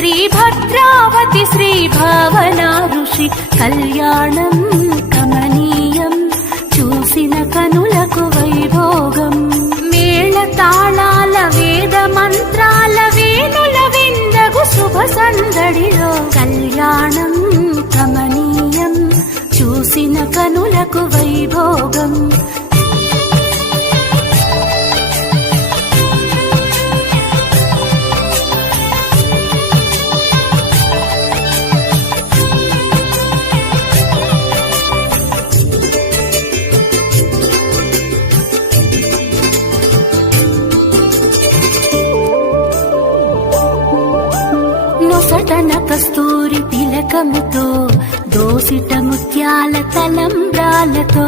శ్రీభద్రావతి శ్రీభావన ఋషి కళ్యాణం కమనీయం చూసిన కనులకు వైభోగం. మేళ తాళాల వేద మంత్రాల వేణుల విందగు శుభ సందడిలో కళ్యాణం కమనీయం చూసిన కనులకు వైభోగం. నొసటన కస్తూరి తిలకముతో దోసిట ముత్యాల తలంబ్రాలతో